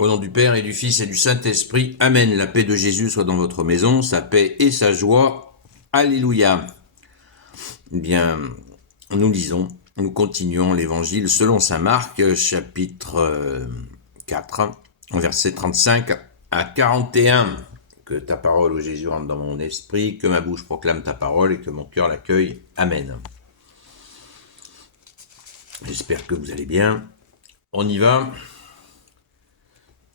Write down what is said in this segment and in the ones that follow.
Au nom du Père et du Fils et du Saint-Esprit, Amen. La paix de Jésus soit dans votre maison, sa paix et sa joie. Alléluia. Eh bien, nous continuons l'Évangile selon saint Marc, chapitre 4, versets 35 à 41. Que ta parole, ô Jésus, rentre dans mon esprit, que ma bouche proclame ta parole et que mon cœur l'accueille. Amen. J'espère que vous allez bien. On y va.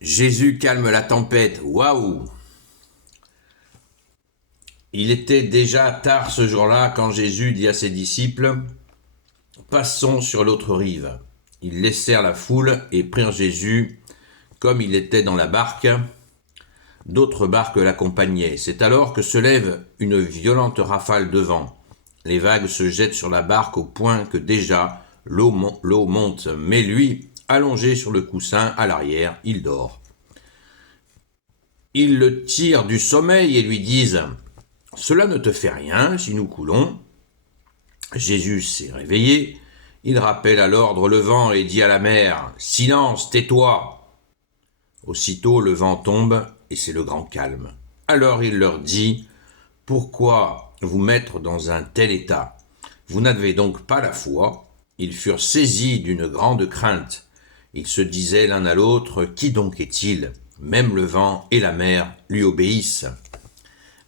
Jésus calme la tempête. Waouh! Il était déjà tard ce jour-là quand Jésus dit à ses disciples « Passons sur l'autre rive ». Ils laissèrent la foule et prirent Jésus comme il était dans la barque. D'autres barques l'accompagnaient. C'est alors que se lève une violente rafale de vent. Les vagues se jettent sur la barque au point que déjà l'eau monte. Mais lui, allongé sur le coussin à l'arrière, il dort. Ils le tirent du sommeil et lui disent « Cela ne te fait rien si nous coulons ?» Jésus s'est réveillé. Il rappelle à l'ordre le vent et dit à la mer « Silence, tais-toi !» Aussitôt le vent tombe et c'est le grand calme. Alors il leur dit « Pourquoi vous mettre dans un tel état? Vous n'avez donc pas la foi ?» Ils furent saisis d'une grande crainte. Ils se disaient l'un à l'autre « Qui donc est-il ?» Même le vent et la mer lui obéissent.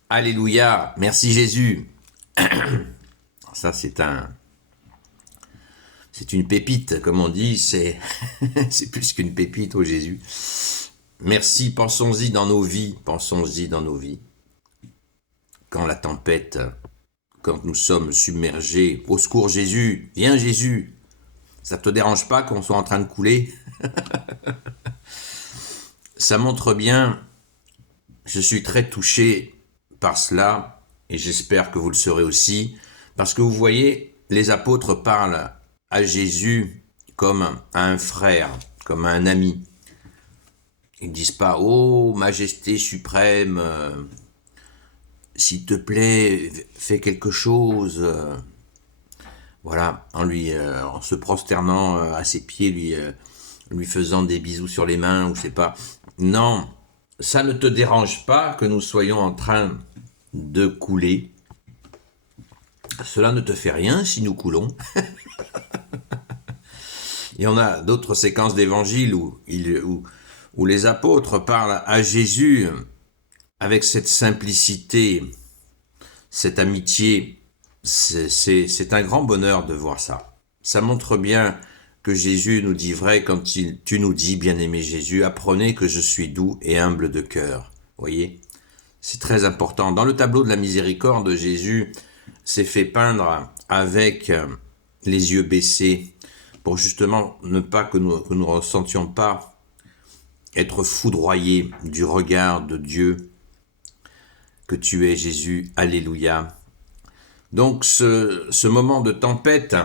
Alléluia, merci Jésus. Ça c'est une pépite, comme on dit, c'est plus qu'une pépite, oh Jésus. Merci, pensons-y dans nos vies. Quand la tempête, quand nous sommes submergés, au secours Jésus, viens Jésus. Ça te dérange pas qu'on soit en train de couler? Ça montre bien, je suis très touché par cela, et j'espère que vous le serez aussi, parce que vous voyez, les apôtres parlent à Jésus comme à un frère, comme à un ami. Ils ne disent pas « Oh, Majesté suprême, s'il te plaît, fais quelque chose. » Voilà, en se prosternant à ses pieds, lui faisant des bisous sur les mains, ou je sais pas. Non, ça ne te dérange pas que nous soyons en train de couler. Cela ne te fait rien si nous coulons. Et on a d'autres séquences d'évangiles où les apôtres parlent à Jésus avec cette simplicité, cette amitié. C'est un grand bonheur de voir ça. Ça montre bien que Jésus nous dit vrai quand tu nous dis, bien-aimé Jésus, apprenez que je suis doux et humble de cœur. Voyez, c'est très important. Dans le tableau de la miséricorde, Jésus s'est fait peindre avec les yeux baissés pour justement ne pas que nous ressentions pas être foudroyés du regard de Dieu que tu es Jésus. Alléluia. Donc ce moment de tempête,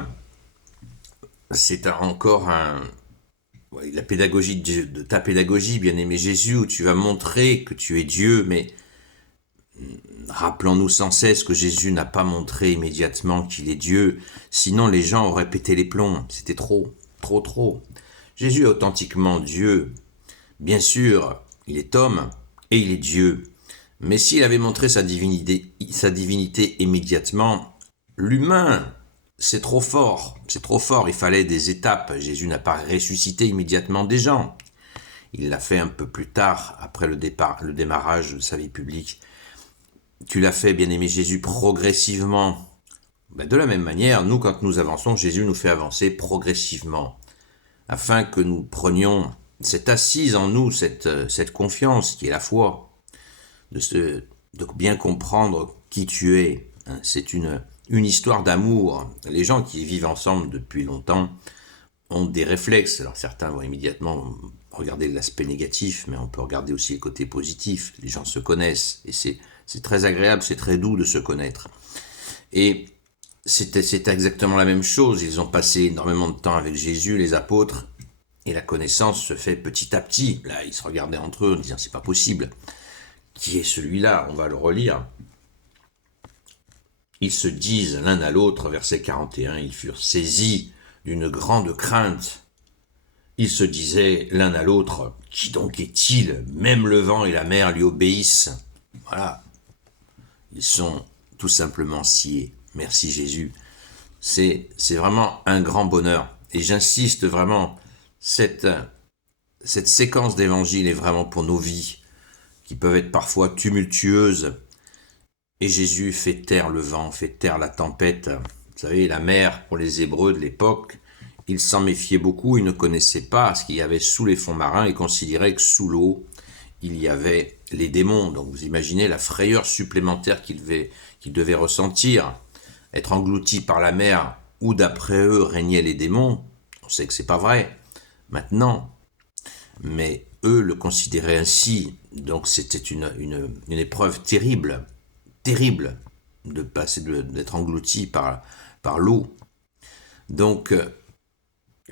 c'est encore la pédagogie de ta pédagogie, bien-aimé Jésus, où tu vas montrer que tu es Dieu, mais rappelons-nous sans cesse que Jésus n'a pas montré immédiatement qu'il est Dieu, sinon les gens auraient pété les plombs, c'était trop. Jésus est authentiquement Dieu. Bien sûr, il est homme et il est Dieu, mais s'il avait montré sa divinité immédiatement, l'humain, c'est trop fort, il fallait des étapes. Jésus n'a pas ressuscité immédiatement des gens. Il l'a fait un peu plus tard, après le démarrage de sa vie publique. Tu l'as fait, bien-aimé Jésus, progressivement. De la même manière, nous, quand nous avançons, Jésus nous fait avancer progressivement, afin que nous prenions cette assise en nous, cette confiance qui est la foi, de bien comprendre qui tu es. C'est une histoire d'amour. Les gens qui vivent ensemble depuis longtemps ont des réflexes. Alors certains vont immédiatement regarder l'aspect négatif, mais on peut regarder aussi le côté positif. Les gens se connaissent et c'est très agréable, c'est très doux de se connaître. Et c'est exactement la même chose. Ils ont passé énormément de temps avec Jésus, les apôtres, et la connaissance se fait petit à petit. Là, ils se regardaient entre eux en disant c'est pas possible. Qui est celui-là? On va le relire. Ils se disent l'un à l'autre, verset 41, ils furent saisis d'une grande crainte. Ils se disaient l'un à l'autre, qui donc est-il? Même le vent et la mer lui obéissent. Voilà, ils sont tout simplement sciés. Merci Jésus. C'est vraiment un grand bonheur. Et j'insiste vraiment, cette séquence d'évangile est vraiment pour nos vies, qui peuvent être parfois tumultueuses. Et Jésus fait taire le vent, fait taire la tempête. Vous savez, la mer, pour les Hébreux de l'époque, ils s'en méfiaient beaucoup, ils ne connaissaient pas ce qu'il y avait sous les fonds marins et considéraient que sous l'eau, il y avait les démons. Donc vous imaginez la frayeur supplémentaire qu'ils devaient ressentir. Être engloutis par la mer où d'après eux régnaient les démons, on sait que c'est pas vrai maintenant, mais eux le considéraient ainsi. Donc c'était une épreuve terrible, terrible de passer d'être englouti par l'eau. Donc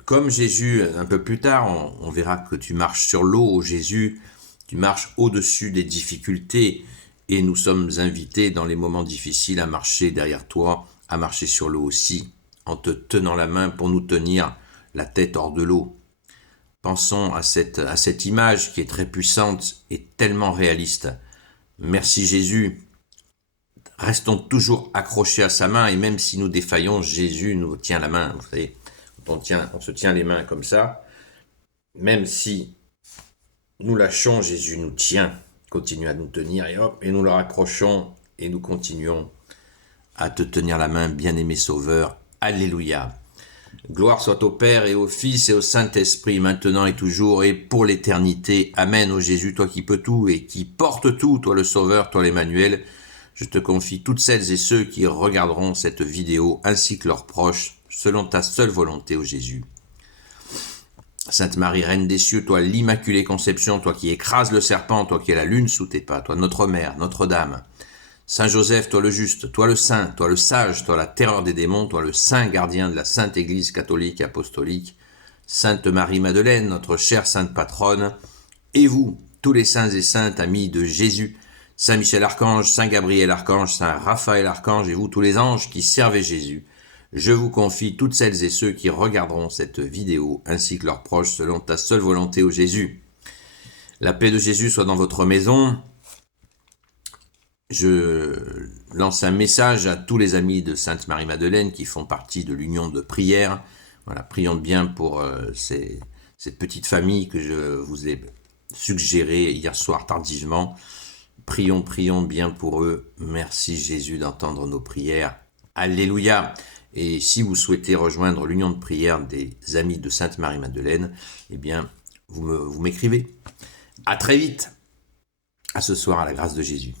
comme Jésus, un peu plus tard, on verra que tu marches sur l'eau, Jésus, tu marches au-dessus des difficultés et nous sommes invités dans les moments difficiles à marcher derrière toi, à marcher sur l'eau aussi, en te tenant la main pour nous tenir la tête hors de l'eau. Pensons à cette image qui est très puissante et tellement réaliste. Merci Jésus. Restons toujours accrochés à sa main et même si nous défaillons, Jésus nous tient la main. Vous savez, on se tient les mains comme ça. Même si nous lâchons, Jésus nous tient, continue à nous tenir et hop, et nous le raccrochons et nous continuons à te tenir la main, bien-aimé Sauveur. Alléluia. Gloire soit au Père et au Fils et au Saint-Esprit, maintenant et toujours et pour l'éternité. Amen. Ô Jésus, toi qui peux tout et qui porte tout, toi le Sauveur, toi l'Emmanuel, je te confie toutes celles et ceux qui regarderont cette vidéo ainsi que leurs proches, selon ta seule volonté, ô Jésus. Sainte Marie, Reine des cieux, toi l'Immaculée Conception, toi qui écrases le serpent, toi qui es la lune sous tes pas, toi notre Mère, Notre-Dame. Saint Joseph, toi le juste, toi le saint, toi le sage, toi la terreur des démons, toi le saint gardien de la Sainte Église catholique et apostolique. Sainte Marie-Madeleine, notre chère sainte patronne. Et vous, tous les saints et saintes amis de Jésus, Saint Michel Archange, Saint Gabriel Archange, Saint Raphaël Archange et vous tous les anges qui servez Jésus, je vous confie toutes celles et ceux qui regarderont cette vidéo ainsi que leurs proches selon ta seule volonté, ô Jésus. La paix de Jésus soit dans votre maison. Je lance un message à tous les amis de Sainte Marie-Madeleine qui font partie de l'union de prière. Voilà, prions bien pour cette petite famille que je vous ai suggérée hier soir tardivement. Prions bien pour eux. Merci Jésus d'entendre nos prières. Alléluia. Et si vous souhaitez rejoindre l'union de prière des amis de Sainte Marie-Madeleine, eh bien, vous m'écrivez. À très vite. À ce soir, à la grâce de Jésus.